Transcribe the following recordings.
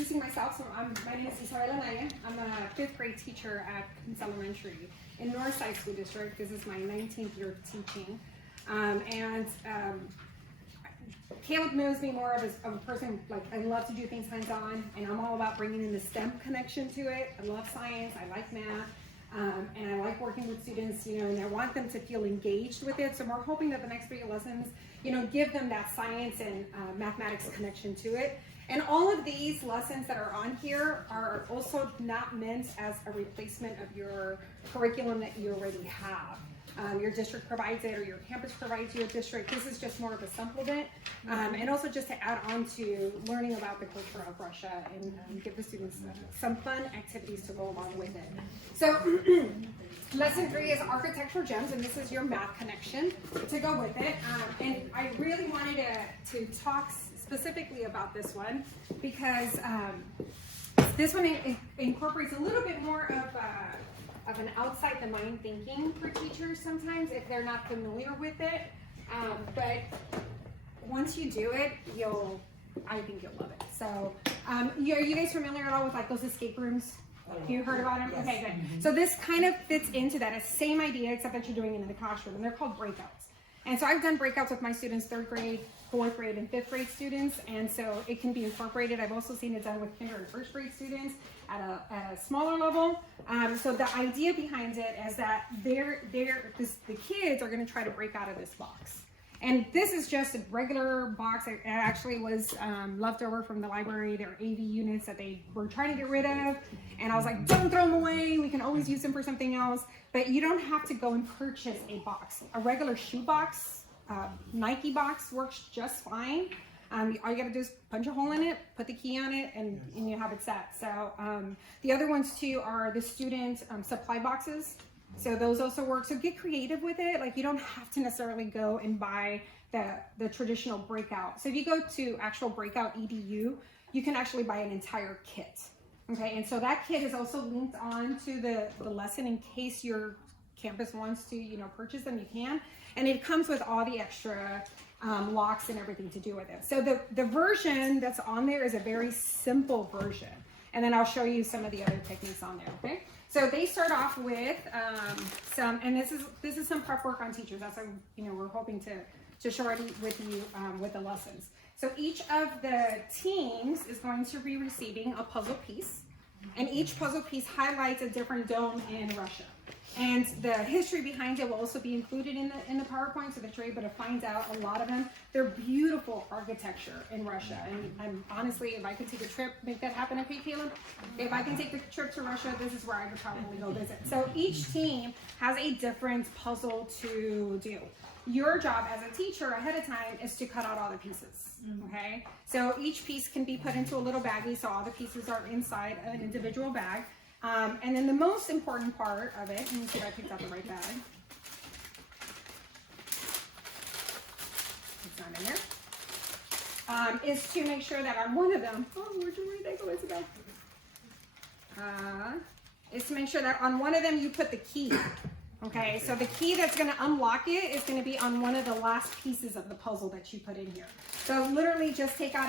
introducing myself, so my name is Isabel Anaya. I'm a 5th grade teacher at Queens Elementary in Northside School District. This is my 19th year of teaching. Caleb knows me more of a person, like I love to do things hands-on, and I'm all about bringing in the STEM connection to it. I love science, I like math, and I like working with students, and I want them to feel engaged with it. So we're hoping that the next 3 lessons, give them that science and mathematics connection to it. And all of these lessons that are on here are also not meant as a replacement of your curriculum that you already have. Your district provides it, or your campus provides you a district. This is just more of a supplement, and also just to add on to learning about the culture of Russia and give the students some fun activities to go along with it. So lesson 3 is architectural gems, and this is your math connection to go with it. And I really wanted to talk specifically about this one because this one incorporates a little bit more of an outside the mind thinking for teachers sometimes if they're not familiar with it. But once you do it, I think you'll love it. So are you guys familiar at all with like those escape rooms? You heard about them? Yes. Okay, good. So this kind of fits into that. It's the same idea except that you're doing it in the classroom, and they're called breakouts. And so I've done breakouts with my students, 3rd grade, 4th grade, and 5th grade students, and so it can be incorporated. I've also seen it done with kinder and 1st grade students at a smaller level. So the idea behind it is that the kids are going to try to break out of this box. And this is just a regular box. It actually was left over from the library. There are AV units that they were trying to get rid of. And I was like, don't throw them away. We can always use them for something else. But you don't have to go and purchase a box. A regular shoe box, Nike box works just fine. All you gotta do is punch a hole in it, put the key on it, and you have it set. So the other ones too are the student supply boxes. So those also work. So get creative with it. Like you don't have to necessarily go and buy the traditional breakout. So if you go to actual breakout edu, you can actually buy an entire kit. Okay, and so that kit is also linked on to the lesson in case your campus wants to, purchase them, you can. And it comes with all the extra locks and everything to do with it. So the version that's on there is a very simple version. And then I'll show you some of the other techniques on there, okay? So they start off with and this is some prep work on teachers. That's what, we're hoping to share with you with the lessons. So each of the teams is going to be receiving a puzzle piece, and each puzzle piece highlights a different dome in Russia. And the history behind it will also be included in the PowerPoint, so that you're able to find out a lot of them. They're beautiful architecture in Russia, and I'm honestly, if I could take a trip, make that happen, okay, Caleb? If I can take the trip to Russia, this is where I would probably go visit. So each team has a different puzzle to do. Your job as a teacher ahead of time is to cut out all the pieces, okay? So each piece can be put into a little baggie, so all the pieces are inside an individual bag. And then the most important part of it, let me see if I picked out the right bag. It's not in there. Is to make sure that on one of them, where'd they go, Isabel? Is to make sure that on one of them you put the key. Okay, so the key that's going to unlock it is going to be on one of the last pieces of the puzzle that you put in here. So literally just take out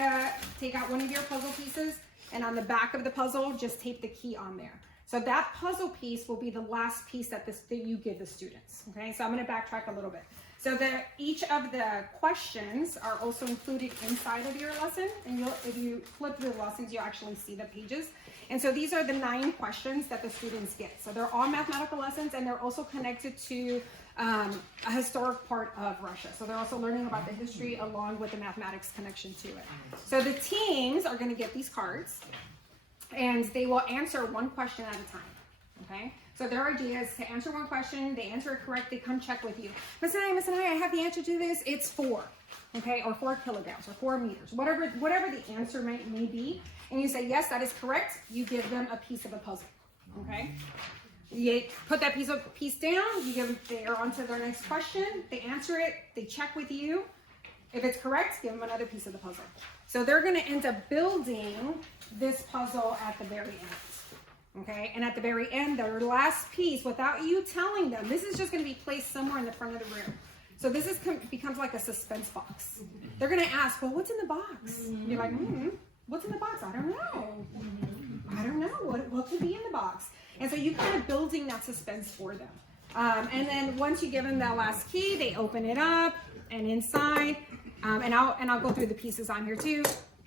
one of your puzzle pieces, and on the back of the puzzle, just tape the key on there. So that puzzle piece will be the last piece that you give the students. Okay, so I'm going to backtrack a little bit. So each of the questions are also included inside of your lesson, and if you flip the lessons, you'll actually see the pages. And so these are the 9 questions that the students get. So they're all mathematical lessons, and they're also connected to a historic part of Russia. So they're also learning about the history along with the mathematics connection to it. So the teams are going to get these cards, and they will answer one question at a time. Okay? So their idea is to answer one question, they answer it correct, they come check with you. Miss Anaya, I have the answer to this, it's 4, okay, or 4 kilograms, or 4 meters, whatever the answer may be, and you say, yes, that is correct, you give them a piece of a puzzle, okay? You put that piece down, they're on to their next question, they answer it, they check with you. If it's correct, give them another piece of the puzzle. So they're gonna end up building this puzzle at the very end. Okay, and at the very end, their last piece, without you telling them, this is just going to be placed somewhere in the front of the room. So this becomes like a suspense box. They're going to ask, well, what's in the box? You're like, what's in the box? I don't know. I don't know what could be in the box. And so you kind of building that suspense for them. And then once you give them that last key, they open it up, and inside, and I'll go through the pieces on here too.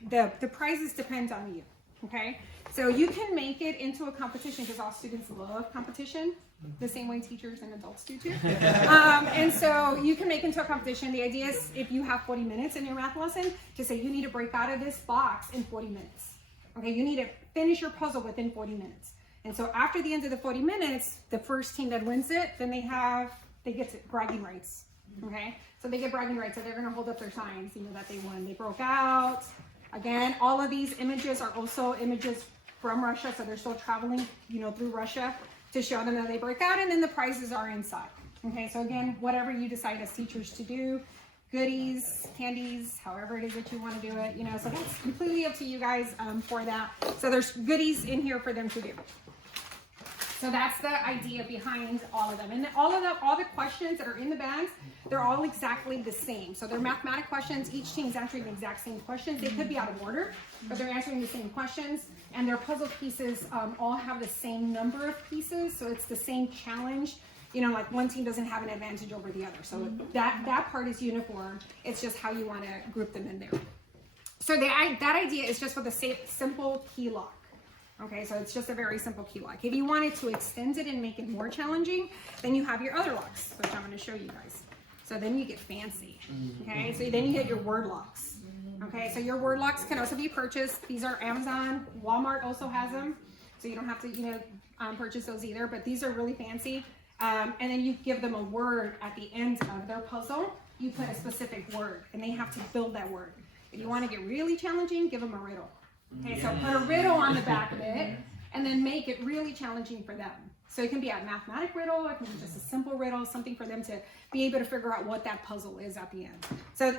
The prizes depend on you, okay? So you can make it into a competition because all students love competition, the same way teachers and adults do too. And so you can make it into a competition. The idea is if you have 40 minutes in your math lesson, to say you need to break out of this box in 40 minutes. Okay, you need to finish your puzzle within 40 minutes. And so after the end of the 40 minutes, the first team that wins it, then they get bragging rights. Okay, so they get bragging rights, so they're gonna hold up their signs, that they won. They broke out. Again, all of these images are also images from Russia, so they're still traveling, through Russia to show them that they break out, and then the prizes are inside. Okay, so again, whatever you decide as teachers to do, goodies, candies, however it is that you want to do it, so that's completely up to you guys for that. So there's goodies in here for them to do. So that's the idea behind all of them. And all the questions that are in the bags, they're all exactly the same. So they're mathematic questions. Each team's answering the exact same questions. They could be out of order, but they're answering the same questions. And their puzzle pieces all have the same number of pieces. So it's the same challenge. Like one team doesn't have an advantage over the other. So that part is uniform. It's just how you want to group them in there. So that idea is just with a simple key lock. Okay, so it's just a very simple key lock. If you wanted to extend it and make it more challenging, then you have your other locks, which I'm going to show you guys. So then you get fancy. Okay, so then you get your word locks. Okay, so your word locks can also be purchased. These are Amazon. Walmart also has them. So you don't have to, purchase those either, but these are really fancy. And then you give them a word at the end of their puzzle. You put a specific word, and they have to build that word. If you want to get really challenging, give them a riddle. Okay, so put a riddle on the back of it, and then make it really challenging for them. So it can be a mathematic riddle, it can be just a simple riddle, something for them to be able to figure out what that puzzle is at the end. So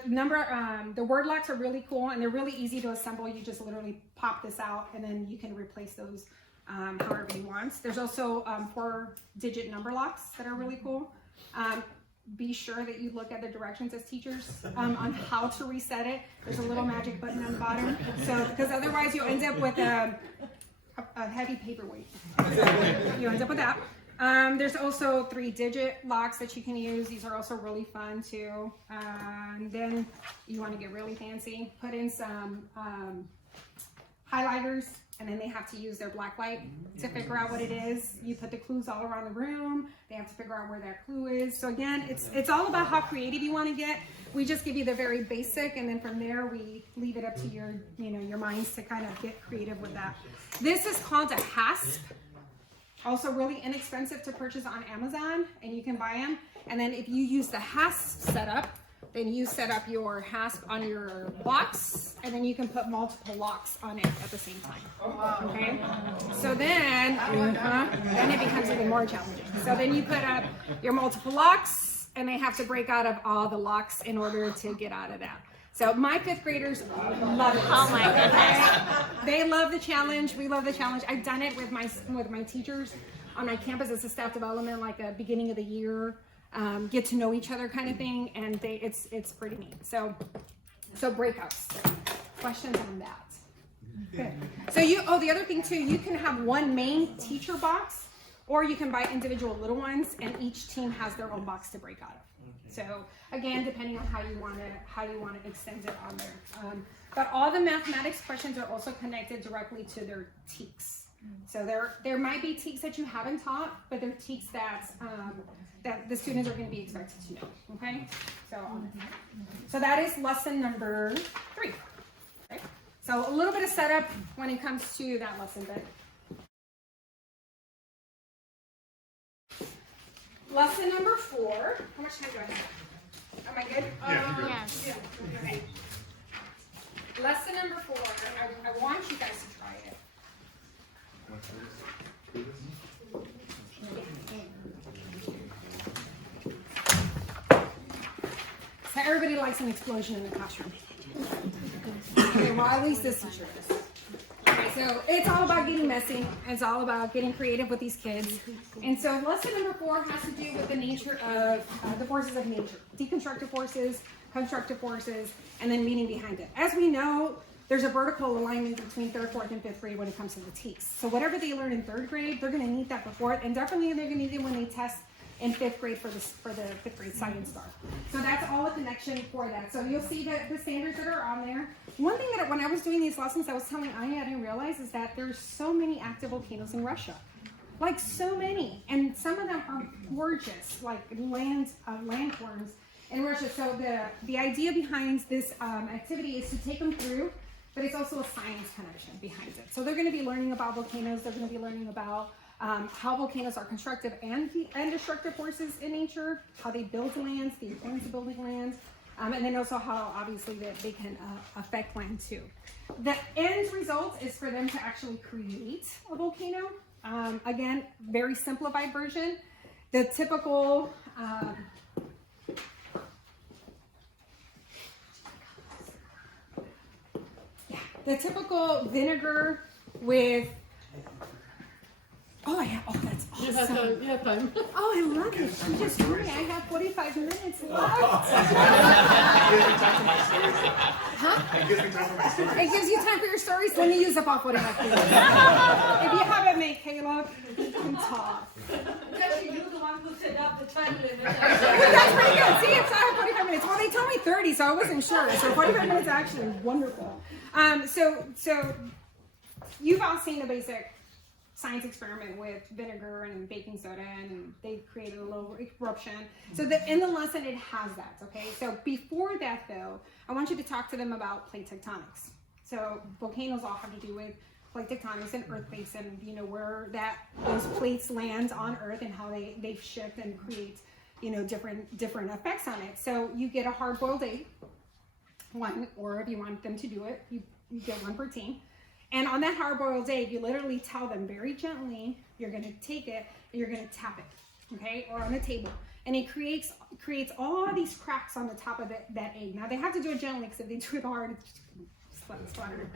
the word locks are really cool, and they're really easy to assemble. You just literally pop this out, and then you can replace those however you want. There's also 4-digit number locks that are really cool. Be sure that you look at the directions as teachers on how to reset it. There's a little magic button on the bottom. So, because otherwise you'll end up with a heavy paperweight. You end up with that. There's also 3-digit locks that you can use. These are also really fun too. And then you want to get really fancy. Put in some highlighters, and then they have to use their black light to figure out what it is. You put the clues all around the room. They have to figure out where that clue is. So again, it's all about how creative you want to get. We just give you the very basic, and then from there we leave it up to your minds to kind of get creative with that. This is called a hasp. Also really inexpensive to purchase on Amazon, and you can buy them. And then if you use the hasp setup, then you set up your hasp on your box, and then you can put multiple locks on it at the same time. Okay? So then it becomes even more challenging. So then you put up your multiple locks, and they have to break out of all the locks in order to get out of that. So my 5th graders love it. Oh my goodness. They love the challenge. We love the challenge. I've done it with my teachers on my campus as a staff development, like a beginning of the year. Get to know each other kind of thing, and it's pretty neat. So breakouts. Questions on that? Good. So the other thing too, you can have one main teacher box, or you can buy individual little ones, and each team has their own box to break out of. So again, depending on how you want to extend it on there. But all the mathematics questions are also connected directly to their TEKS. So there might be TEKS that you haven't taught, but they're TEKS that the students are going to be expected to know. Okay, so that is lesson number 3. Okay? So a little bit of setup when it comes to that lesson. But lesson number 4. How much time do I have? Am I good? Yes. Yeah. Okay. Lesson number 4. I want you guys to try it. So everybody likes an explosion in the classroom. Okay, well, at least this teacher does. Okay, so it's all about getting messy. It's all about getting creative with these kids. And so lesson number 4 has to do with the nature of the forces of nature. Deconstructive forces, constructive forces, and then meaning behind it. As we know, there's a vertical alignment between 3rd, 4th, and 5th grade when it comes to the T's. So whatever they learn in 3rd grade, they're going to need that before, and definitely they're going to need it when they test in 5th grade for the 5th grade science star. So that's all a connection for that. So you'll see that the standards that are on there. One thing that when I was doing these lessons, I was telling Anya, I didn't realize is that there's so many active volcanoes in Russia. Like so many, and some of them are gorgeous, like landforms in Russia. So the idea behind this activity is to take them through, but it's also a science connection behind it. So they're going to be learning about volcanoes. They're going to be learning about how volcanoes are constructive and destructive forces in nature, how they build lands, the importance of building lands, and then also how obviously that they can affect land too. The end result is for them to actually create a volcano. Again, very simplified version. The typical vinegar with, that's awesome. You have time. Oh, I love it. You just told me I have 45 minutes left. Huh? It gives me time for my stories. It gives you time for your stories. Let me use up all 45 minutes. If you haven't made Caleb, you can talk. Actually, you're the one who set up the time limit. That's pretty good. See, it's 45 minutes. Well, they told me 30, so I wasn't sure. So 45 minutes is actually wonderful. So you've all seen the basic science experiment with vinegar and baking soda, and they created a little eruption. So in the lesson, it has that, okay? So before that, though, I want you to talk to them about plate tectonics. So volcanoes all have to do with plate tectonics and earthquakes, and you know where those plates land on Earth and how they shift and create, you know, different effects on it. So you get a hard-boiled egg, one, or if you want them to do it, you get one per team. And on that hard-boiled egg, you literally tell them very gently, you're going to take it and you're going to tap it, okay, or on the table. And it creates all these cracks on the top of that egg. Now, they have to do it gently, because if they do it hard, it's just splatter.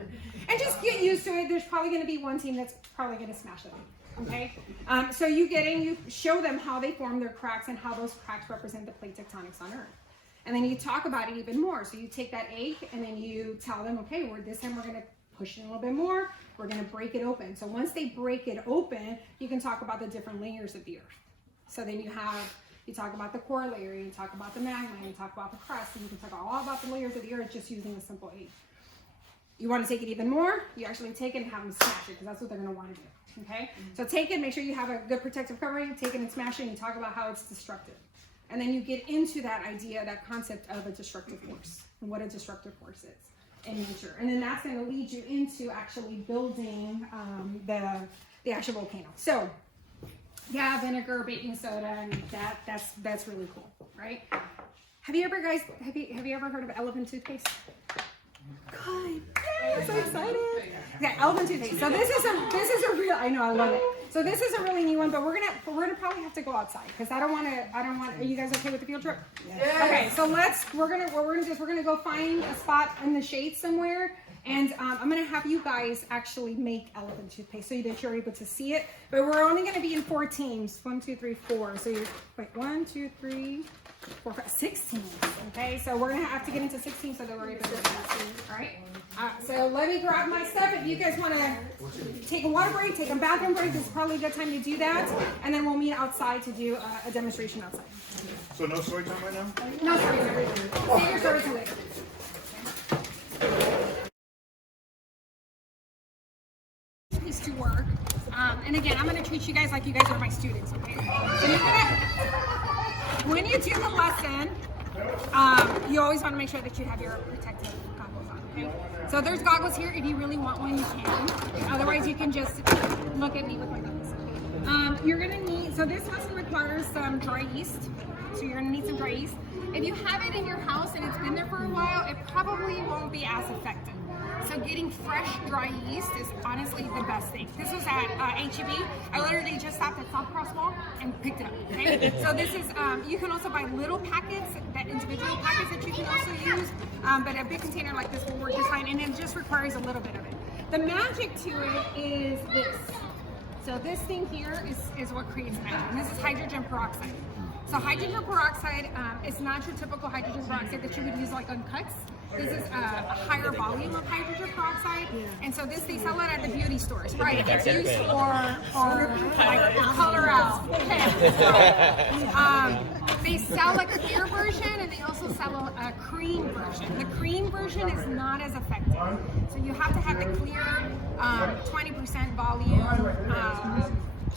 And just get used to it. There's probably going to be one team that's probably going to smash it, okay? So you show them how they form their cracks and how those cracks represent the plate tectonics on Earth. And then you talk about it even more. So you take that egg and then you tell them, okay, this time we're going to push it a little bit more. We're going to break it open. So once they break it open, you can talk about the different layers of the Earth. So then you talk about the core layer, you talk about the magma, you talk about the crust, and you can talk all about the layers of the Earth just using a simple egg. You want to take it even more, you actually take it and have them smash it, because that's what they're going to want to do, okay? So take it, make sure you have a good protective covering, take it and smash it, and you talk about how it's destructive. And then you get into that idea, that concept of a destructive force, and what a destructive force is in nature. And then that's going to lead you into actually building the actual volcano. So, yeah, vinegar, baking soda, and that's really cool, right? Have you ever heard of elephant toothpaste? Good. Yeah, so excited. Yeah, elephant toothpaste. So this is a real. I know, I love it. So this is a really neat one, but we're gonna probably have to go outside, because I don't want. Are you guys okay with the field trip? Yes. Okay, so we're gonna go find a spot in the shade somewhere, and I'm gonna have you guys actually make elephant toothpaste so that you're able to see it. But we're only gonna be in 4 teams. 1, 2, 3, 4. So you're 1, 2, 3, 4, 5, 6 teams. Okay, so we're gonna have to get into 6 teams so that we're able to do that. All right. So let me grab my stuff. If you guys want to take a water break, take a bathroom break, this is probably a good time to do that. And then we'll meet outside to do a demonstration outside. So no story time right now? No story time. Save your story till later. Piece to work. And again, I'm going to treat you guys like you guys are my students. Okay. So when you do the lesson, you always want to make sure that you have your protective goggles on, okay? So there's goggles here. If you really want one, you can. Otherwise, you can just look at me with my goggles. You're going to need, so this lesson requires some dry yeast. So you're going to need some dry yeast. If you have it in your house and it's been there for a while, it probably won't be as effective. So getting fresh, dry yeast is honestly the best thing. This was at HEB. I literally just stopped at South Cross Mall and picked it up, okay? So this is, you can also buy little packets, that individual packets that you can also use, but a big container like this will work just fine, and it just requires a little bit of it. The magic to it is this. So this thing here is what creates magic, and this is hydrogen peroxide. So hydrogen peroxide is not your typical hydrogen peroxide that you would use like on cuts. this is a higher volume of hydrogen peroxide, and so this they sell it at the beauty stores, right? It's used for like color out. They sell a clear version, and they also sell a cream version. The cream version is not as effective, so you have to have the clear 20% volume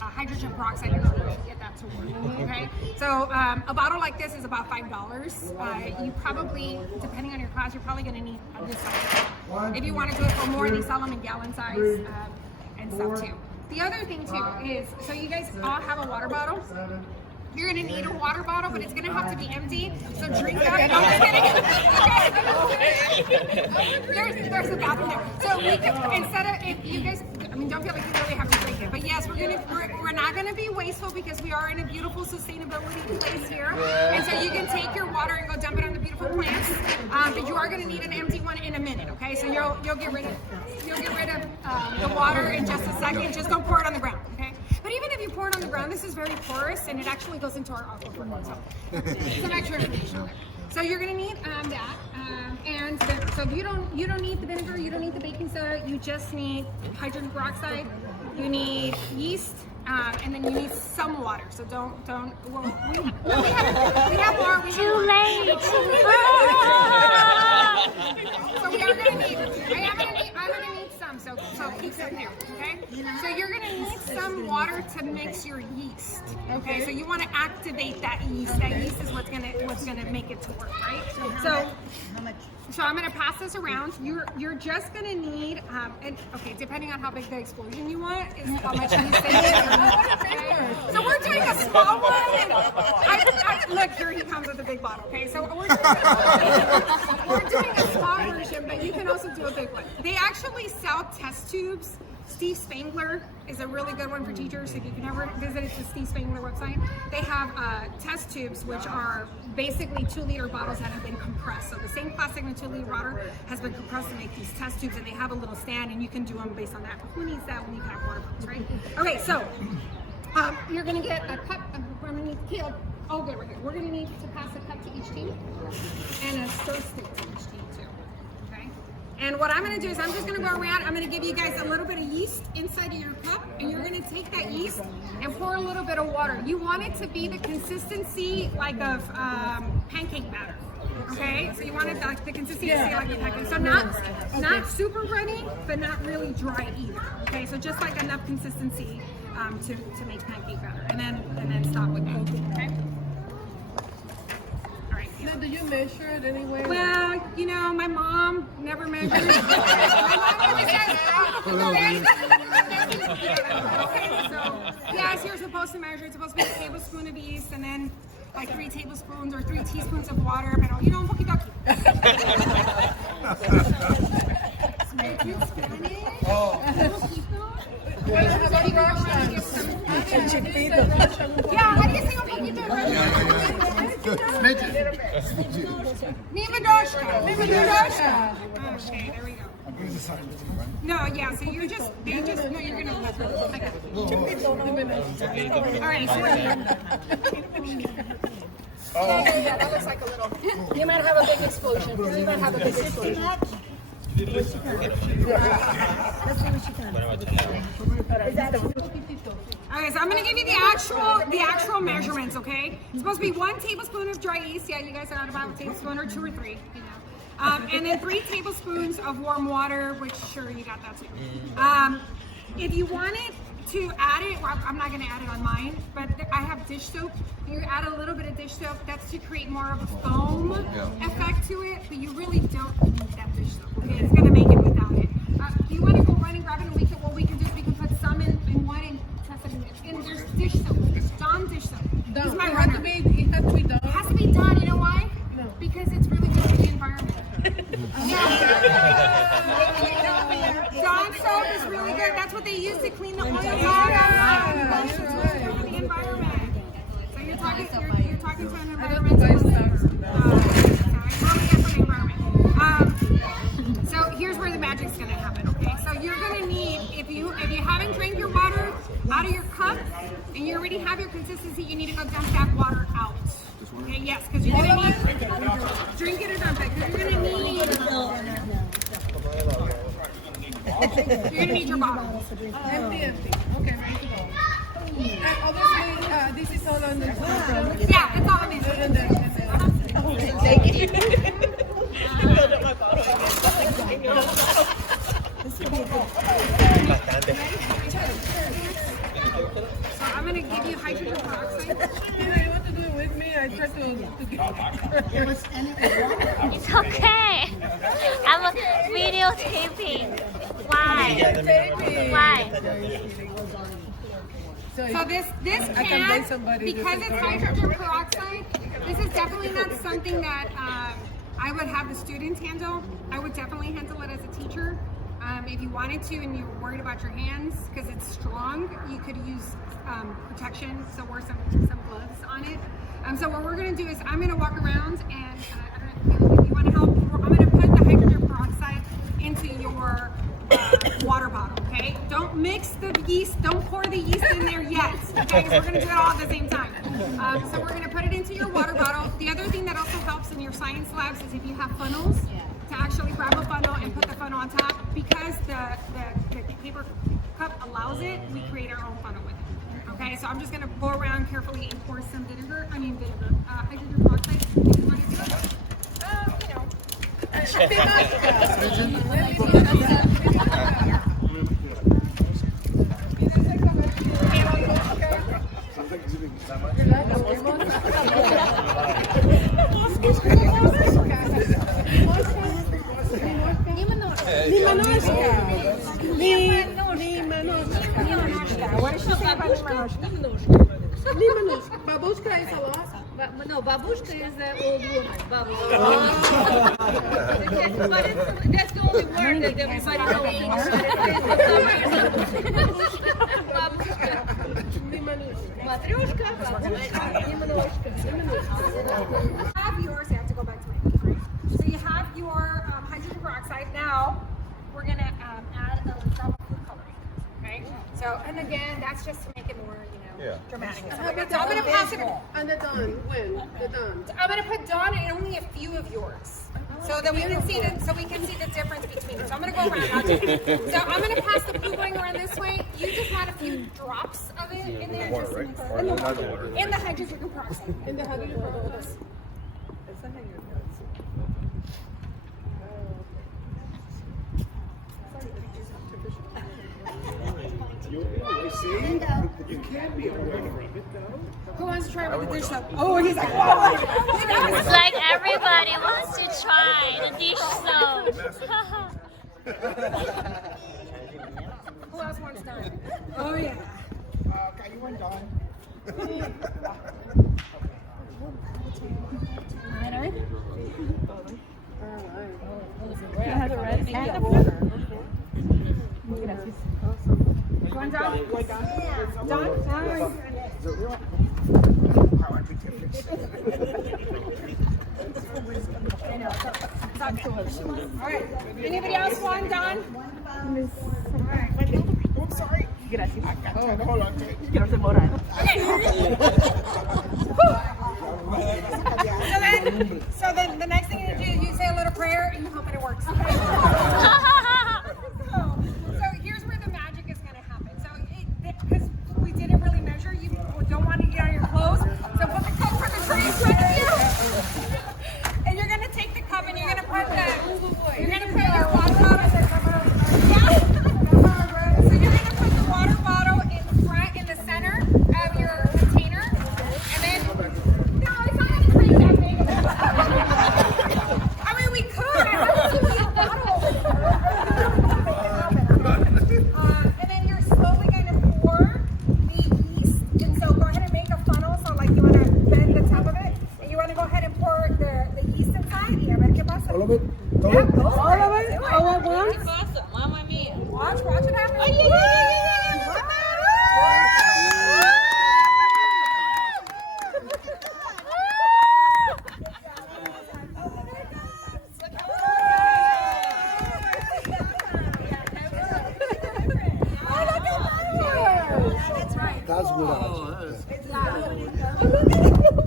hydrogen peroxide in order to get that to work. Okay, so a bottle like this is about $5. You probably, depending on your class, you're probably going to need this size. If you want to do it for more, they sell them in gallon size and stuff too. The other thing too is, so you guys all have a water bottle. You're gonna need a water bottle, but it's gonna have to be empty. So drink that. No, I'm kidding. There's a bathroom there. So we could, instead of, if you guys, I mean, don't feel like you really have to drink it. But yes, we're not gonna be wasteful because we are in a beautiful sustainability place here. And so you can take your water and go dump it on the beautiful plants. But you are gonna need an empty one in a minute. Okay, so you'll get rid of the water in just a second. Just don't pour it on the ground. Okay. But even if you pour it on the ground, this is very porous and it actually goes into our aquifer. So some extra information on there. So you're gonna need that, so you don't need the vinegar, you don't need the baking soda, you just need hydrogen peroxide, you need yeast, and then you need some water. So don't. Well, we have more. Too late. So we are gonna need. I'm gonna need some. So keep some there. Okay. So you're gonna need some water to mix your yeast. Okay. So you want to activate that yeast. That yeast is what's gonna make it to work, right? So I'm gonna pass this around. You're just gonna need and okay, depending on how big the explosion you want is how much yeast they need. Okay? So we're doing a small one. And look, here he comes with a big bottle. Okay, so we're doing a small version, but you can also do a big one. They actually sell test tubes. Steve Spangler is a really good one for teachers. If you've never visited the Steve Spangler website, they have test tubes, which are basically 2-liter bottles that have been compressed. So the same plastic in a 2-liter water has been compressed to make these test tubes, and they have a little stand, and you can do them based on that. But who needs that when you can have water bottles, right? Okay, so you're gonna get a cup. We're gonna need Caleb. Oh, good, right here. We're gonna need to pass a cup to each team and a stir stick to each team too. Okay. And what I'm gonna do is I'm just gonna go around. I'm gonna give you guys a little bit of yeast inside of your cup, and you're gonna take that yeast and pour a little bit of water. You want it to be the consistency like of pancake batter. Okay, so you want it like the consistency like a pancake. So not super runny, but not really dry either. Okay, so just like enough consistency to make pancake batter, and then stop with that. Okay. All right. Now, do you measure it anyway? Well, you know, my mom never measured. My mom always says, okay, so yes, you're supposed to measure. It's supposed to be a tablespoon of yeast, and then like 3 tablespoons or 3 teaspoons of water. Pero, you know, un poquito aquí. Yeah, how do you say un poquito in Russian? Nivadoshka. Okay, there we go. No, yeah, so you're just, no, you're gonna let them. All right, so yeah, that looks like a little. You might have a big explosion. You might have a big explosion. Okay, so I'm gonna give you the actual measurements. Okay, it's supposed to be 1 tablespoon of dry yeast. Yeah, you guys are out about a tablespoon or 2 or 3. You know, and then 3 tablespoons of warm water. Which sure you got that too. If you wanted to add it, well, I'm not gonna add it on mine, but I have dish soap. You add a little bit of dish soap. That's to create more of a foam effect to it, but you really don't need that dish soap. Okay, it's gonna make it without it. You want to go run and grab it, and what we can do is we can put some in one and test it in this. And there's dish soap. It's Dawn dish soap. This is my runner. It has to be done. It has to be done. You know why? No. Because it's really good for the environment. Dawn soap is really good. That's what they use to clean the oil. It's really good for the environment. So you're talking to an environmentalist. So here's where the magic's gonna happen. Okay, so you're gonna need, if you haven't drank your water out of your cup and you already have your consistency, you need to go dump that water out. Okay, yes, because you're gonna need drink it or dump it. Because you're gonna need your bottle. Empty. Okay, ready to go. And obviously, this is all on the instructions. Yeah, it's all in there. Thank you. So I'm gonna give you hydrogen peroxide. You want to do it with me? I try to get It's okay. I'm videotaping. Why? Why? So this I can blame can, somebody because this it's is hydrogen peroxide, this is definitely not something that I would have the students handle. I would definitely handle it as a teacher. If you wanted to and you were worried about your hands because it's strong, you could use protection, so wear some gloves on it. So what we're going to do is I'm going to walk around and I don't know if you want to help. I'm going to put the hydrogen peroxide into your water bottle, okay? Don't mix the yeast, don't pour the yeast in there yet, okay? 'Cause we're going to do it all at the same time. So we're going to put it into your water bottle. The other thing that also helps in your science labs is if you have funnels, to actually grab a funnel and put the funnel on top. Because the paper cup allows it, we create our own funnel with it. Okay, so I'm just going to go around carefully and pour some hydrogen peroxide. If you want to do it, Babushka is a lot. No, babushka is the old woman. Babushka. But that's the only word that everybody knows. Babushka. Matryoshka. have yours. I have to go back to my paper. So you have your hydrogen peroxide. Now we're going to add a drop of food coloring. Okay. So, and again, that's just to make it more, dramatic. So I'm going to pass it. And the done. When? The done. I'm going to put Dawn in only a few of yours, so that we can see the difference between them. So I'm going to go around. So I'm going to pass the food going around this way. You just add a few drops of it in there, just in the water. In the hydrogen peroxide. In the hydrogen peroxide. You can't be away from it though. Who wants to try with the dish soap? Oh, he's like, whoa. It's like everybody wants to try the dish soap. Who else wants to? Oh, yeah. Okay, you went down. Going down? Done? All right. Anybody else want done? I'm sorry. Gracias. Hold on to it. Okay. So then the next thing you do, you say a little prayer and you hope that it works. So here's where the magic is going to happen. So because we didn't really measure, you don't want to get on your clothes. So put the cup for the tray in front of you. And you're going to take the cup and you're going to put your water bottle. Yeah. So you're going to put the water bottle in front, in the center of your container. And then, no, it's not going to create that big of a I mean, we could. I haven't seen a bottle. And then you're slowly going to pour the yeast. And so go ahead and make a funnel. So like you want to bend the top of it. And you want to go ahead and pour the yeast inside. Y a ver qué pasa. All of it? Yeah, all of it. All at once? Mamma mia. Watch it happen. Oh, yeah. That's good.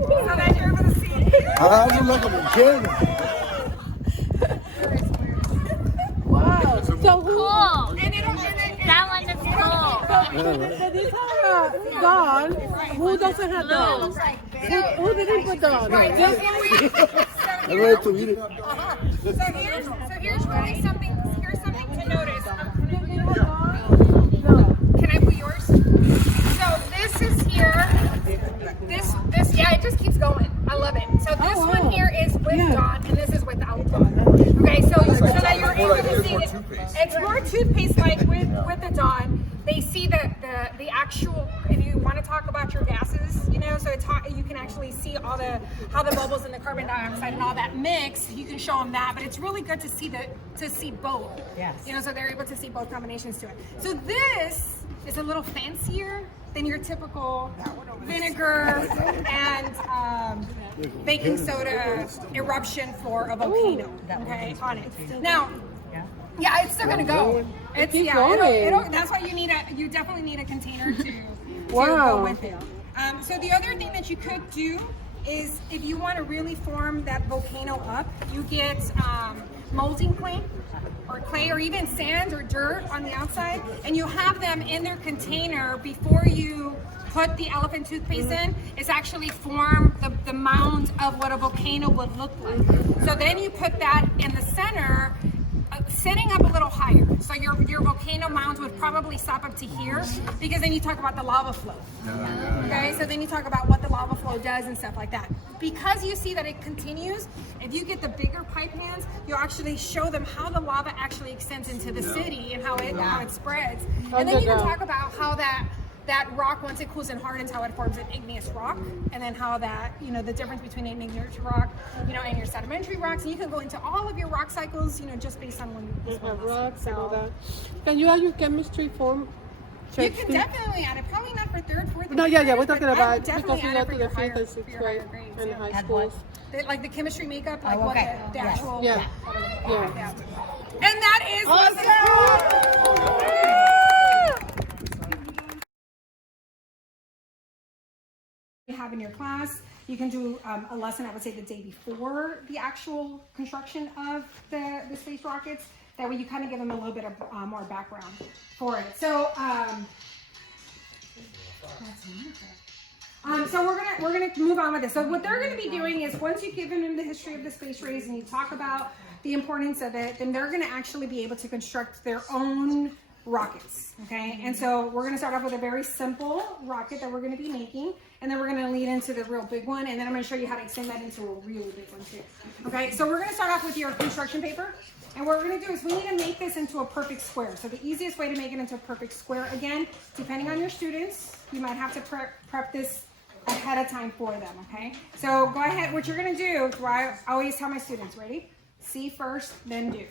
So that you're able to see I look like a volcano. Wow. So who? Cool. And it'll, That one is cool. So this has a dawn. Who doesn't have dawn? Who didn't put dawn? I'm ready to eat it. So here's really something. Here's something to notice. No. Can I put yours? So this is here. This yeah, it just keeps going. I love it. So this one here is with Dawn, and this is without Dawn. Okay, so now you're able to see it. It's more toothpaste like with the Dawn. They see the actual. If you want to talk about your gases, you know, so you can actually see all how the bubbles and the carbon dioxide and all that mix. You can show them that, but it's really good to see both. Yes. You know, so they're able to see both combinations to it. So this is a little fancier than your typical vinegar and baking soda eruption for a volcano. Okay, on it. Now, yeah, it's still gonna go. It's it'll, that's why you definitely need a container to go with it. So the other thing that you could do is if you want to really form that volcano up, you get molding clay or even sand or dirt on the outside, and you have them in their container before you put the elephant toothpaste in. It's actually form the mound of what a volcano would look like. So then you put that in the center, sitting up a little higher. So your volcano mound would probably stop up to here, because then you talk about the lava flow. Okay, so then you talk about what the lava flow does and stuff like that. Because you see that it continues, if you get the bigger pipe hands, you'll actually show them how the lava actually extends into the city and how it spreads. And then you can talk about how that rock, once it cools and hardens, how it forms an igneous rock, and then how that, you know, the difference between an igneous rock, you know, and your sedimentary rocks. And you can go into all of your rock cycles, you know, just based on when you have rocks and all that. Can you add your chemistry form? You can definitely add it. Probably not for third, fourth. No, yeah, we're talking about definitely because we add go it for to your the higher, fifth and sixth grade and high Add schools. Like the chemistry makeup, like what the actual. Yeah. And that is awesome. You have in your class. You can do a lesson, I would say, the day before the actual construction of the space rockets. That way you kind of give them a little bit of more background for it. So, so we're gonna move on with this. So what they're gonna be doing is, once you've given them the history of the space race and you talk about the importance of it, then they're gonna actually be able to construct their own rockets, okay? And so we're gonna start off with a very simple rocket that we're gonna be making, and then we're gonna lead into the real big one, and then I'm gonna show you how to extend that into a really big one too. Okay, so we're gonna start off with your construction paper, and what we're gonna do is we need to make this into a perfect square. So the easiest way to make it into a perfect square, again, depending on your students, you might have to prep this ahead of time for them, okay? So go ahead, what you're gonna do, I always tell my students, ready? See first, then do.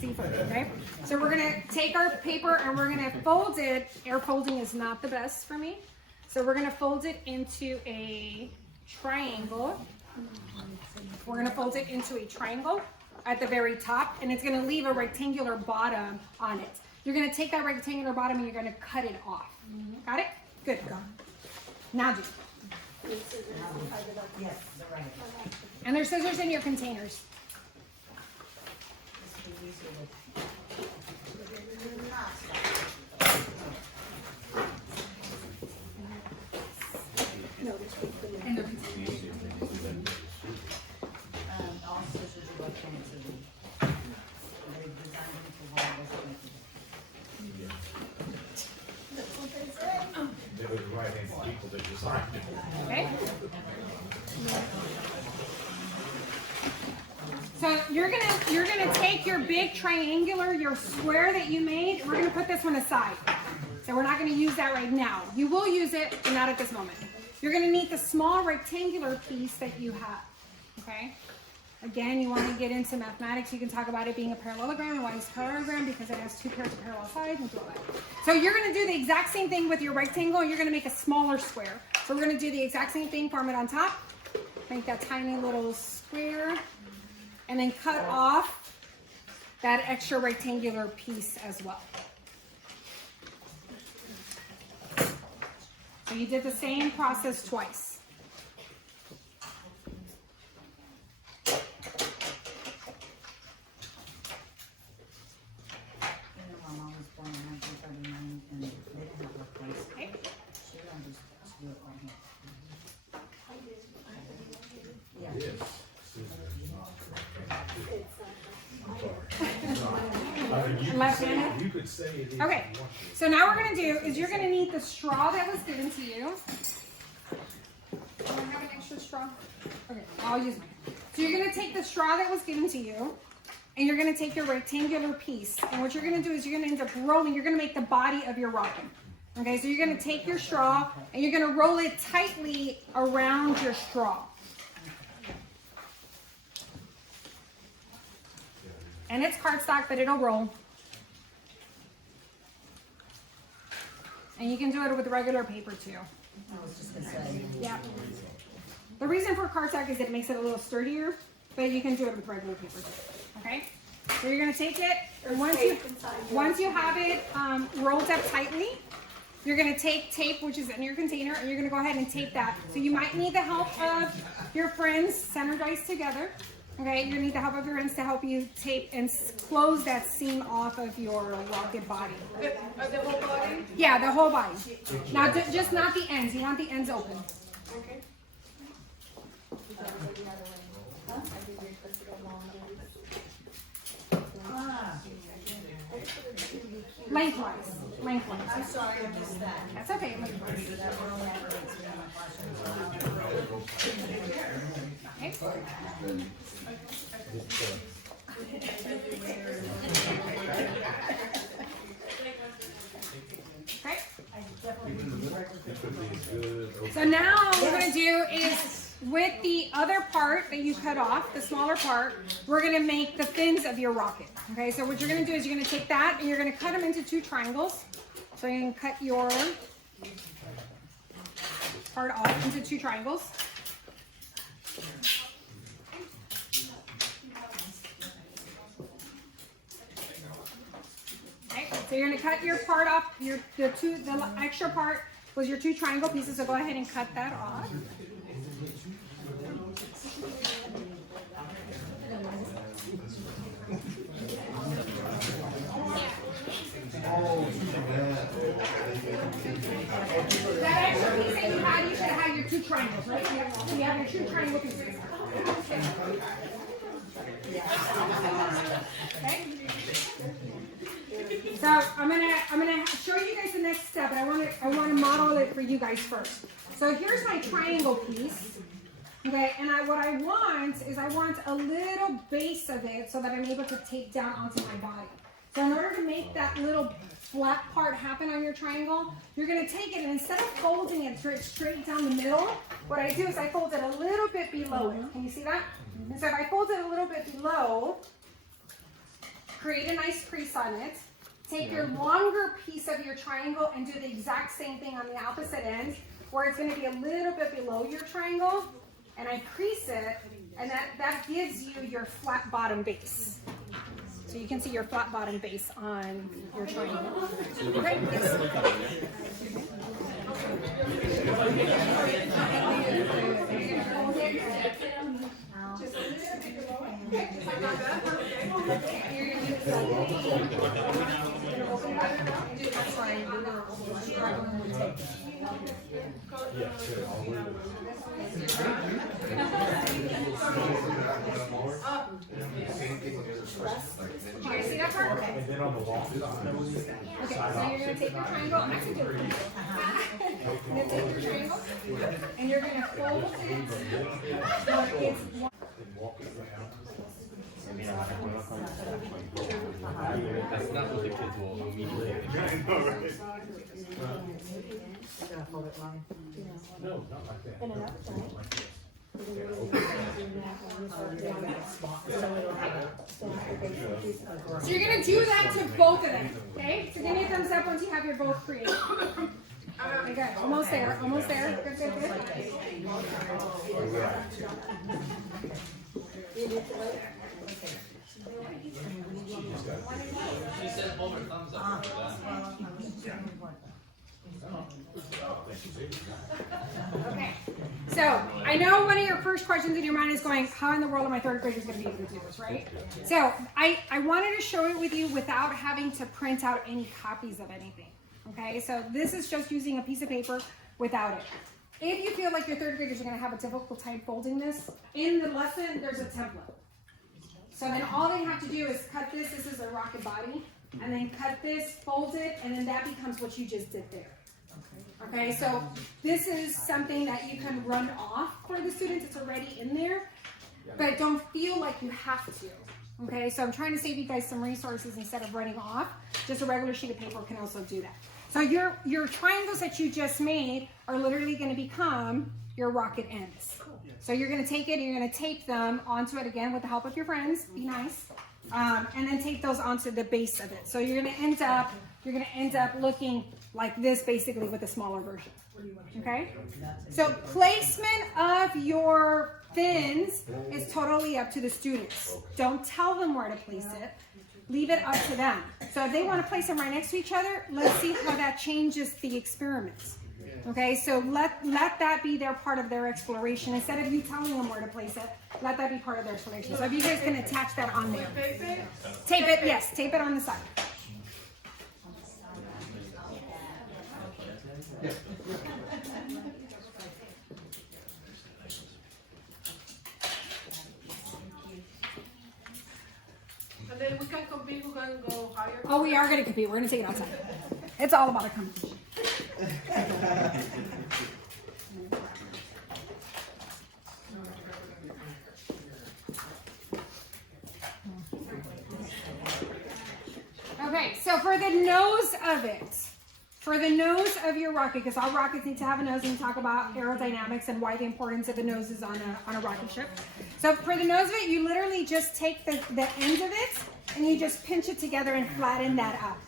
See first, okay? So we're gonna take our paper and we're gonna fold it. Air folding is not the best for me. So we're gonna fold it into a triangle. We're gonna fold it into a triangle at the very top, and it's gonna leave a rectangular bottom on it. You're gonna take that rectangular bottom and you're gonna cut it off. Got it? Good. Now do. Yes, right. And there's scissors in your containers. Okay. So you're gonna take your big triangular, your square that you made, and we're gonna put this one aside. So we're not gonna use that right now. You will use it, but not at this moment. You're gonna need the small rectangular piece that you have, okay? Again, you wanna get into mathematics, you can talk about it being a parallelogram, and why it's a parallelogram, because it has two pairs of parallel sides and all that. So you're gonna do the exact same thing with your rectangle, and you're gonna make a smaller square. So we're gonna do the exact same thing, form it on top, make that tiny little square, and then cut off that extra rectangular piece as well. So you did the same process twice. Left-handed? You could say it is. Okay, so now what we're gonna do is you're gonna need the straw that was given to you. Do I have an extra straw? Okay, I'll use mine. So you're gonna take the straw that was given to you, and you're gonna take your rectangular piece, and what you're gonna do is you're gonna end up rolling, you're gonna make the body of your rocket. Okay, so you're gonna take your straw, and you're gonna roll it tightly around your straw. And it's cardstock, but it'll roll. And you can do it with regular paper too. Yeah. The reason for cardstock is it makes it a little sturdier, but you can do it with regular paper too. Okay? So you're gonna take it, and once you have it rolled up tightly, you're gonna take tape, which is in your container, and you're gonna go ahead and tape that. So you might need the help of your friends, standardized together. Okay, you're gonna need the help of your friends to help you tape and close that seam off of your rocket body. The whole body? Yeah, the whole body. Now, just not the ends. You want the ends open. Okay. Lengthwise. Lengthwise. I'm sorry, I missed that. That's okay. Lengthwise. Okay. Okay. So now what we're going to do is with the other part that you cut off, the smaller part, we're going to make the fins of your rocket. Okay, so what you're going to do is you're going to take that and you're going to cut them into 2 triangles. So you can cut your part off into 2 triangles. Okay, so you're going to cut your part off, the extra part was your 2 triangle pieces, so go ahead and cut that off. That extra piece that you had, you should have your 2 triangles, right? So you have your 2 triangle pieces. Okay. So I'm gonna show you guys the next step, but I wanna model it for you guys first. So here's my triangle piece. Okay, and what I want is I want a little base of it so that I'm able to tape down onto my body. So in order to make that little flat part happen on your triangle, you're going to take it and instead of folding it straight down the middle, what I do is I fold it a little bit below it. Can you see that? And so if I fold it a little bit below, create a nice crease on it, take your longer piece of your triangle and do the exact same thing on the opposite end, where it's going to be a little bit below your triangle, and I crease it, and that gives you your flat bottom base. So you can see your flat bottom base on your triangle. Okay? Yes. Just a little bit below it. Okay, just like that. Okay, and you're going to do the open it up and do the triangle. Can you see that part? Okay. And then on the wall. Okay, so you're going to take your triangle, and I can do it. You're going to take your triangle, and you're going to fold it so it's one. That's not what the kids will immediately. No, not like that. So you're going to do that to both of them, okay? So give me a thumbs up once you have your both created. Okay, good. Almost there, almost there. Good, good, good. She said hold her thumbs up. Okay, so I know one of your first questions in your mind is going, how in the world are my 3rd graders going to be able to do this, right? So I wanted to show it with you without having to print out any copies of anything. Okay, so this is just using a piece of paper without it. If you feel like your 3rd graders are going to have a difficult time folding this, in the lesson there's a template. So then all they have to do is cut this. This is a rocket body. And then cut this, fold it, and then that becomes what you just did there. Okay, so this is something that you can run off for the students. It's already in there, but don't feel like you have to. Okay, so I'm trying to save you guys some resources instead of running off. Just a regular sheet of paper can also do that. So your triangles that you just made are literally going to become your rocket ends. So you're going to take it and you're going to tape them onto it again with the help of your friends. Be nice. And then tape those onto the base of it. So you're going to end up looking like this basically with a smaller version. Okay? So placement of your fins is totally up to the students. Don't tell them where to place it. Leave it up to them. So if they want to place them right next to each other, let's see how that changes the experiments. Okay, so let that be their part of their exploration. Instead of you telling them where to place it, let that be part of their exploration. So if you guys can attach that on there. Tape it, yes, tape it on the side. And then we can compete, we can go higher. Oh, we are going to compete. We're going to take it outside. It's all about a competition. Okay, so for the nose of it, for the nose of your rocket, because all rockets need to have a nose, and we talk about aerodynamics and why the importance of the nose is on a rocket ship. So for the nose of it, you literally just take the ends of it and you just pinch it together and flatten that out.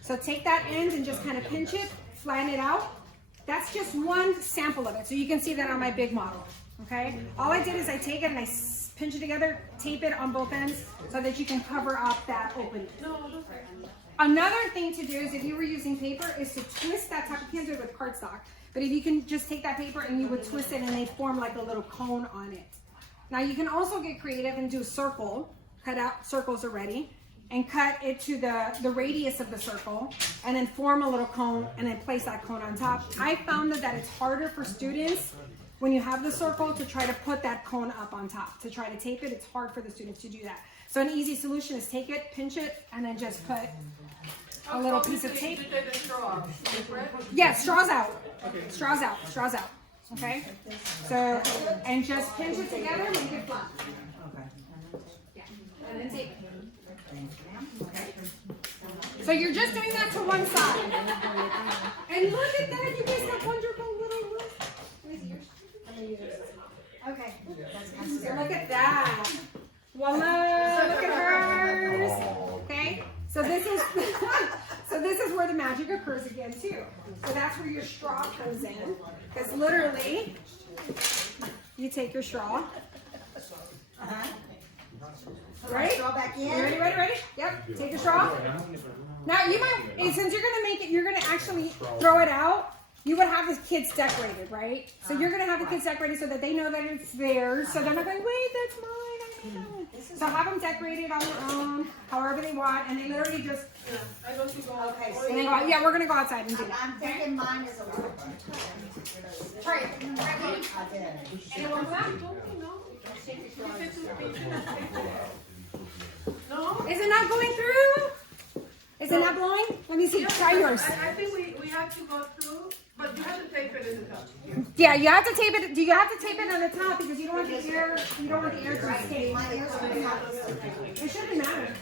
So take that end and just kind of pinch it, flatten it out. That's just one sample of it. So you can see that on my big model, okay? All I did is I take it and I pinch it together, tape it on both ends so that you can cover up that opening. Another thing to do is if you were using paper is to twist that top. You can't do it with cardstock, but if you can just take that paper and you would twist it and they form like a little cone on it. Now you can also get creative and do a circle, cut out circles already, and cut it to the radius of the circle, and then form a little cone, and then place that cone on top. I found that it's harder for students when you have the circle to try to put that cone up on top. To try to tape it, it's hard for the students to do that. So an easy solution is take it, pinch it, and then just put a little piece of tape. Yeah, straws out. Straws out, straws out. Okay? So, and just pinch it together, make it flat. Yeah, and then tape it. Okay. So you're just doing that to one side. And look at that, you guys have wonderful little roots. Let me see yours. I'm gonna use yours. Okay. So look at that. Voila, look at hers. Okay. So this is where the magic occurs again too. So that's where your straw comes in. Because literally, you take your straw. Ready? Back in. Ready? Yep. Take your straw. Now you might, since you're gonna make it, you're gonna actually throw it out. You would have the kids decorated, right? So you're gonna have the kids decorated so that they know that it's theirs. So they're not going, wait, that's mine. So have them decorated on their own, however they want, and they literally just. I don't think go. Okay, And they go, yeah, we're gonna go outside and do that. I'm thinking mine is a little too Try it. tight. And it won't come out. No? Is it not going through? Is it not blowing? Let me see. Try yours. I think we have to go through, but you have to tape it in the top. Yeah, you have to tape it. Do you have to tape it on the top because you don't want the air? You don't want the air to escape. It shouldn't matter.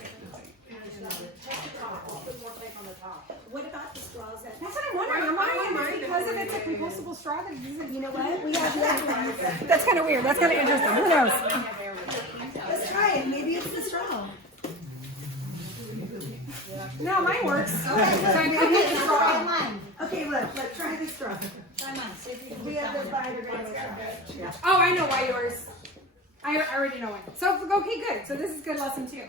What about the straws? That's what I'm wondering. I'm wondering because if it's a compostable straw, that you know what? We have the other one. That's kind of weird. That's kind of interesting. Who knows? Let's try it. Maybe it's the straw. No, mine works. Okay, So I could hit the try straw. mine. Okay, look, try the straw. Try mine. See if you can. We have this biodegradable straw. Oh, I know why yours. I already know why. So okay, good. So this is good lesson too.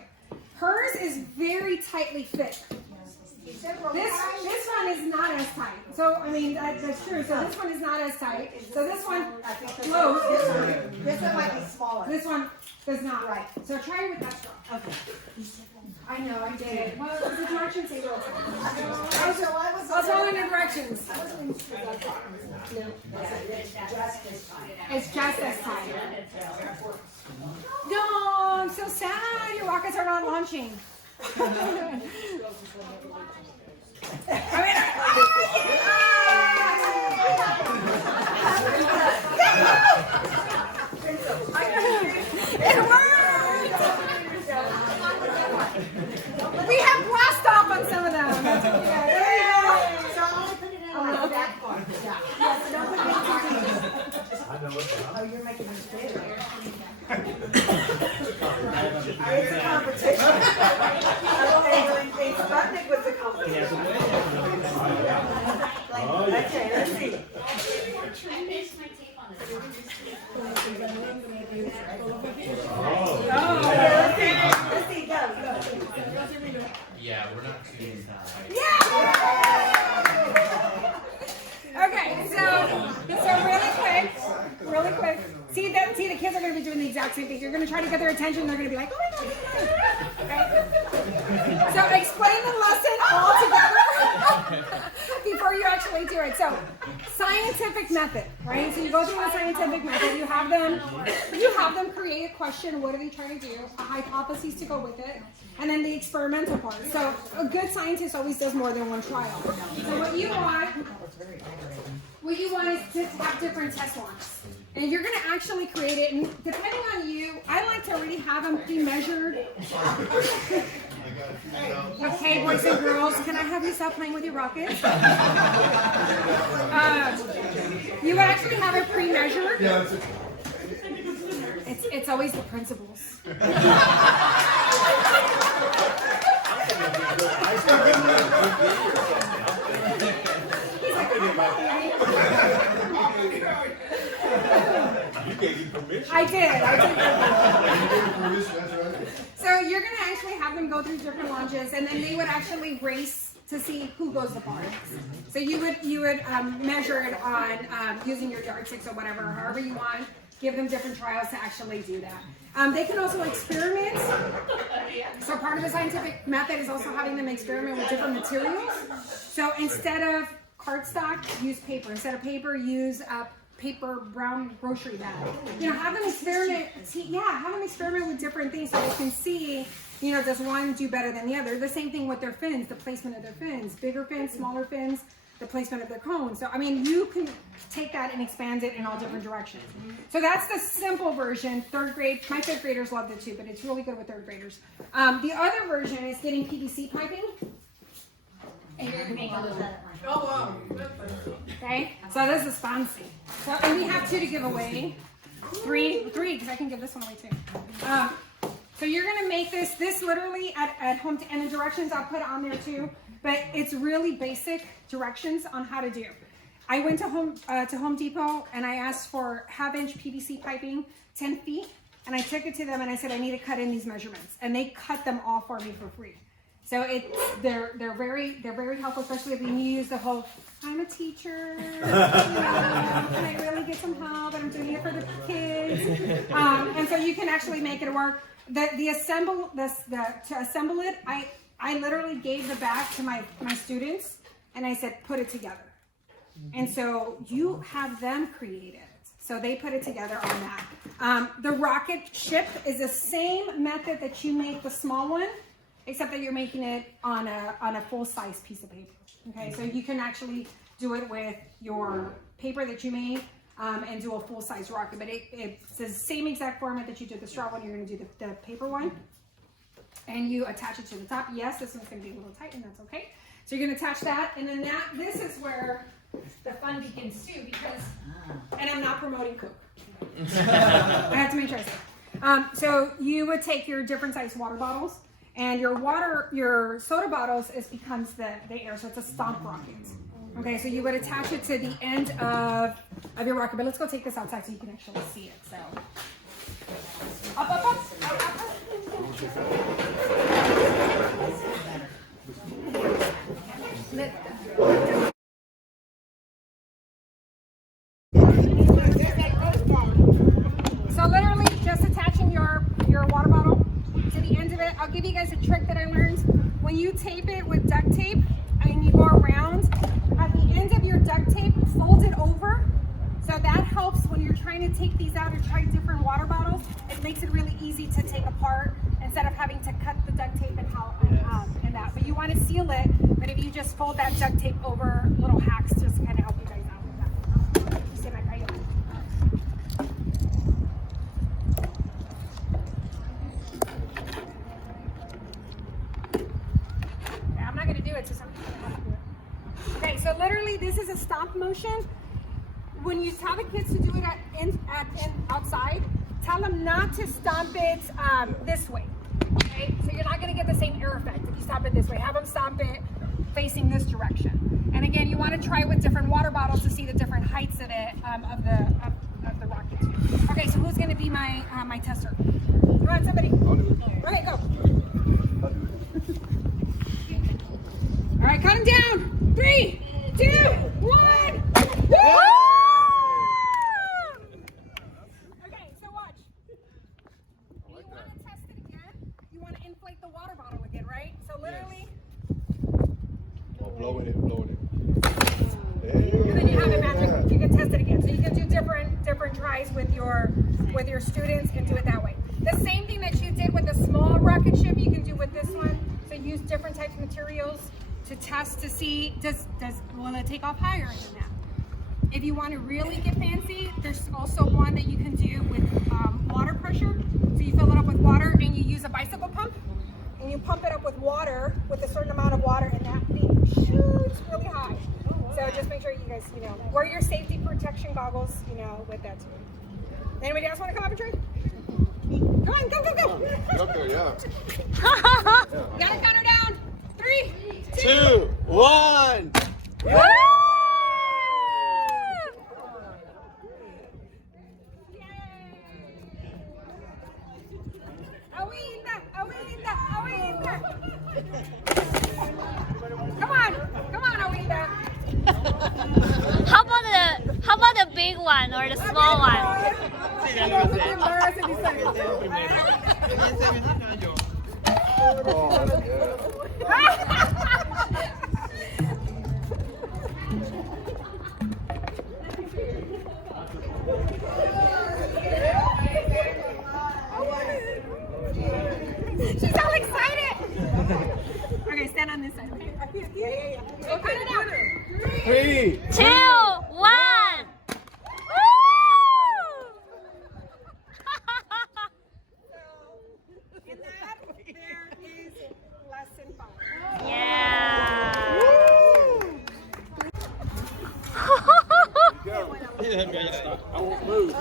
Hers is very tightly fit. This one is not as tight. So I mean that's true. So this one is not as tight. So this one flows. This one might be smaller. This one does not. Right. So try it with that straw. Okay. I know, I did it. Well, it was a direction table. I was following the directions. No. It's just as tight. No, I'm so sad. Your rockets are not launching. It worked! We have blast off on some of them. That's okay. There you go. So only put it in like that part. Yeah. Yeah, so don't put it in too deep. I know what's up. Oh, you're making me scared. It's a competition. Sputnik was a competition. Okay, let's see. Let's see, go. Yeah, we're not too Okay, so really quick. See the kids are going to be doing the exact same thing. You're going to try to get their attention. They're going to be like, oh my God. Okay? So explain the lesson all together before you actually do it. So scientific method, right? So you go through the scientific method. You have them create a question. What are they trying to do? A hypothesis to go with it. And then the experimental part. So a good scientist always does more than one trial. So what you want is to have different test launches. And you're going to actually create it, and depending on you, I like to already have them pre-measured. Okay, boys and girls, can I have you stop playing with your rockets? You would actually have it pre-measured. It's always the principles. You gave me permission. I did. So you're going to actually have them go through different launches, and then they would actually race to see who goes the farthest. So you would measure it on using your yardsticks or whatever, however you want. Give them different trials to actually do that. They can also experiment. So part of the scientific method is also having them experiment with different materials. So instead of cardstock, use paper. Instead of paper, use a paper brown grocery bag. Have them experiment. Have them experiment with different things so they can see, does one do better than the other? The same thing with their fins, the placement of their fins, bigger fins, smaller fins, the placement of their cones. So, you can take that and expand it in all different directions. So that's the simple version. Third grade, my fifth graders loved it too, but it's really good with third graders. The other version is getting PVC piping. And you're going to make a little. Oh, wow. Okay, so this is fancy. So, and we have 2 to give away. 3, because I can give this one away too. So you're gonna make this literally at home, and the directions I'll put on there too. But it's really basic directions on how to do. I went to Home Depot and I asked for 1/2-inch PVC piping, 10 feet, and I took it to them and I said I need to cut in these measurements, and they cut them all for me for free. So they're very helpful, especially if you use the whole I'm a teacher, can I really get some help? And I'm doing it for the kids, and so you can actually make it work. To assemble it, I literally gave the bag to my students, and I said put it together, and so you have them create it. So they put it together on that. The rocket ship is the same method that you make the small one, except that you're making it on a full-size piece of paper. Okay, so you can actually do it with your paper that you made and do a full-size rocket. But it's the same exact format that you did the straw one. You're going to do the paper one, and you attach it to the top. Yes, this one's going to be a little tight, and that's okay. So you're going to attach that, and then this is where the fun begins too, because, and I'm not promoting Coke. I have to make sure I say it. So you would take your different size water bottles, and your soda bottles becomes the air, so it's a stomp rocket. Okay, so you would attach it to the end of your rocket, but let's go take this outside so you can actually see it. So up, up, up, up, up, up. So literally just attaching your water bottle to the end of it. I'll give you guys a trick that I learned. When you tape it with duct tape and you go around, at the end of your duct tape, fold it over. So that helps when you're trying to take these out or try different water bottles. It makes it really instead of having to cut the duct tape and how and that. But you want to seal it. But if you just fold that duct tape over, little hacks just kind of help you guys out with that. You see my crayon? Yeah, I'm not going to do it, so somebody's going to have to do it. Okay, so literally this is a stomp motion. When you tell the kids to do it outside, tell them not to stomp it this way. Okay, so you're not going to get the same air effect if you stomp it this way. Have them stomp it facing this direction. And again, you want to try with different water bottles to see the different heights of it of the rockets. Okay, so who's going to be my my tester? Come on, somebody. Okay, go. All right, count them down. 3, 2, 1. Okay, so watch. You want to test it again? You want to inflate the water bottle again, right? So literally. Oh, blowing it. And then you have it magic. You can test it again. So you can do different tries with your students and do it that way. The same thing that you did with the small rocket ship, you can do with this one. So use different types of materials to test to see will it take off higher than that. If you want to really get fancy, there's also one that you can do with water pressure. So you fill it up with water and you use a bicycle pump and you pump it up with water, with a certain amount of water, and that thing shoots really high. So just make sure you guys, wear your safety protection goggles, with that too. Anybody else want to come up and try? Come on, go. Okay, yeah. You gotta count her down. 3, 2, 1. Awinda. Come on, Awinda. How about the big one or the small one? She's all excited. Okay, stand on this side. Okay. Yeah. Go count it down. 3. 2, 1. In that, there is lesson 5. Yeah. I won't move.